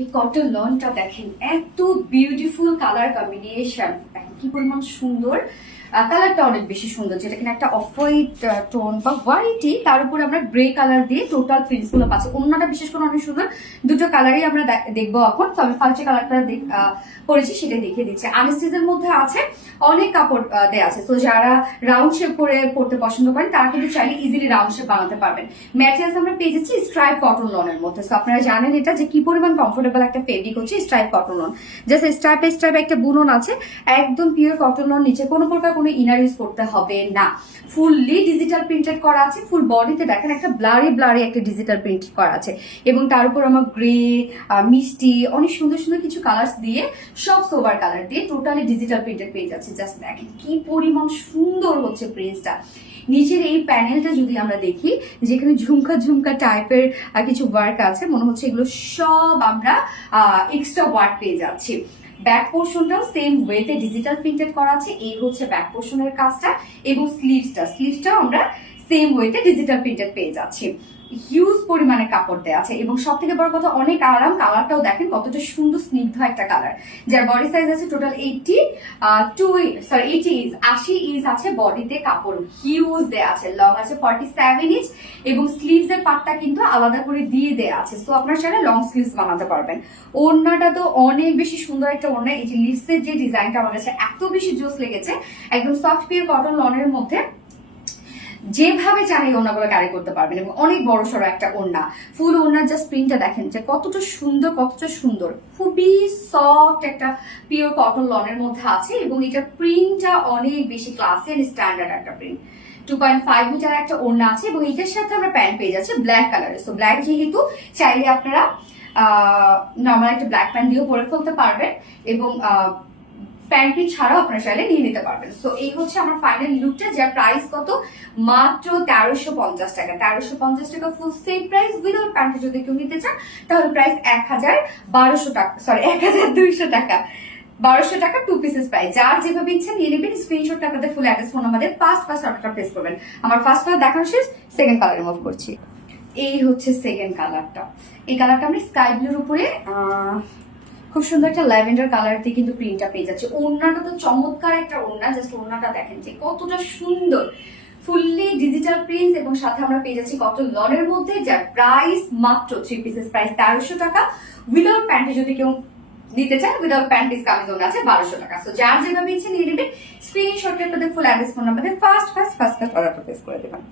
এই কটন লনটা দেখেন, এত বিউটিফুল কালার কম্বিনেশন, দেখেন কি পরিমাণ সুন্দর। কালারটা অনেক বেশি সুন্দর, যেটা কিনা একটা অফ হোয়াইট টোন বা হোয়াইটই, তার উপর আমরা গ্রে কালার দিয়ে টোটাল প্রিন্টস গুলো পাচ্ছি। অন্যটা বিশেষ করে অনেক সুন্দর, দুটো কালারই আমরা দেখবো এখন। তো আমি ফার্স্ট কালারটা পরেছি সেটা দেখিয়ে দিচ্ছি। আনস্টিচের মধ্যে আছে, অনেক কাপড় দেওয়া আছে। তো যারা রাউন্ড শেপ করে পড়তে পছন্দ করেন তারা কিন্তু চাইলে ইজিলি রাউন্ড শেপ বানাতে পারবেন। ম্যাটেরিয়ালস আমরা পেয়ে যাচ্ছি স্ট্রাইপ কটন লনের মধ্যে। তো আপনারা জানেন এটা যে কি পরিমাণ কমফোর্টেবল একটা ফেব্রিক হচ্ছে স্ট্রাইপ কটন লন। জাস্ট স্ট্রাইপে একটা বুনন আছে, একদম পিওর কটন লন। নিচে কোনো প্রকার কোনো ইনার ইউজ করতে হবে না। ফুললি ডিজিটাল প্রিন্টেড করা আছে। ফুল বডিতে দেখেন একটা ব্লারি একটা ডিজিটাল প্রিন্ট করা আছে, এবং তার উপর আমার গ্রে, মিষ্টি, অনেক সুন্দর সুন্দর কিছু কালার্স দিয়ে, সব সোভার কালার দিয়ে টোটালি ডিজিটাল প্রিন্টেড পেয়ে যাচ্ছে। জাস্ট দেখেন কি পরিমাণ সুন্দর হচ্ছে প্রিন্টসটা। নিচের এই প্যানেলটা যদি আমরা দেখি, যেখানে ঝুমকা ঝুমকা টাইপের কিছু ওয়ার্ক আছে, মনে হচ্ছে এগুলো সব আমরা এক্সট্রা ওয়ার্ক পেয়ে যাচ্ছি। ব্যাক পোর্শনটাও সেম ওয়েতে ডিজিটাল প্রিন্টেড করা আছে। এই হচ্ছে ব্যাক পোর্শনের কাজটা, এবং স্লিভসটাও আমরা সেম ওয়েতে ডিজিটাল প্রিন্টেড পেয়ে যাচ্ছি। হিউজ পরিমাণে কাপড় দেওয়া আছে, এবং সব থেকে বড় কথা অনেক আরাম। কালারটাও দেখেন কতটা সুন্দর স্নিগ্ধ একটা কালার। যার বডি সাইজ আছে টোটাল 80 ইঞ্চ আছে বডিতে কাপড়। হিউজ দেওয়া আছে, লং আছে 47 ইঞ্চ, এবং স্লিভস এর পার্টটা কিন্তু আলাদা করে দিয়ে দেওয়া আছে। সো আপনার সাথে লং স্লিভস বানাতে পারবেন। ওড়নাটা তো অনেক বেশি সুন্দর একটা ওড়না। এই যে লিভসের যে ডিজাইনটা আমার কাছে এত বেশি জোস লেগেছে, একদম সফট পিওর কটন লনের মধ্যে যেভাবে চান এই ওড়নাগুলো ক্যারি করতে পারবেন, এবং অনেক বড় সড়ো একটা ওড়না। ফুল ওড়নার জাস্ট প্রিন্টটা দেখেন যে কতটা সুন্দর, খুবই সফট একটা পিওর কটন লনের মধ্যে আছে, এবং এটার প্রিন্টটা অনেক বেশি ক্লাসি এন্ড স্ট্যান্ডার্ড একটা প্রিন্ট। 2.5 মিটার একটা ওড়না আছে, এবং এটার সাথে আমরা প্যান্ট পেয়ে যাচ্ছি ব্ল্যাক কালারের। সো ব্ল্যাক যেহেতু, চাইলে আপনারা নর্মাল একটা ব্ল্যাক প্যান্ট দিয়েও পরে ফেলতে পারবেন, এবং প্যান্টি ছাড়াও আপনারা চাইলে নিয়ে নিতে পারবেন। সো এই হচ্ছে আমার ফাইনাল লুকটা, যার প্রাইস কত, মাত্র 1350 টাকা। 1350 টাকা full set price. Without panty যদি কেউ নিতে চান তাহলে প্রাইস 1200 টাকা, সরি 1200 টাকা। 1200 টাকা 2 পিসেস প্রাইস। যার যেভাবে ইচ্ছা নিয়ে নেবেন। স্ক্রিনশট টাকাতে ফুল অ্যাড্রেস ফোন আমাদের ফার্স্ট অর্ডারটা প্লেস করবেন। আমার ফার্স্ট কালার দেখানো শেষ, সেকেন্ড কালার রিমুভ করছি। এই হচ্ছে সেকেন্ড কালারটা। এই কালারটা আমি স্কাই ব্লুর উপরে খুব সুন্দর একটা ল্যাভেন্ডার কালার দিয়ে কিন্তু প্রিন্টটা পেয়ে যাচ্ছে। ওড়নাটা তো চমৎকার একটা ওড়না। জাস্ট ওড়নাটা দেখেন যে কতটা সুন্দর, ফুললি ডিজিটাল প্রিন্ট, এবং সাথে আমরা পেয়ে যাচ্ছি কটন লনের মধ্যে, যার প্রাইস মাত্র 3 পিসেস প্রাইস 1300 টাকা। উইদাউট প্যান্টে যদি কেউ নিতে চান, উইদাউট প্যান্ট ডিসকাউন্ট জোন আছে 1200 টাকা। সো যার যেভাবে ইচ্ছে নিয়ে নেবেন। স্ক্রিনশটে আপনাদের full address phone number first অর্ডারটা প্লেস করে দেবেন।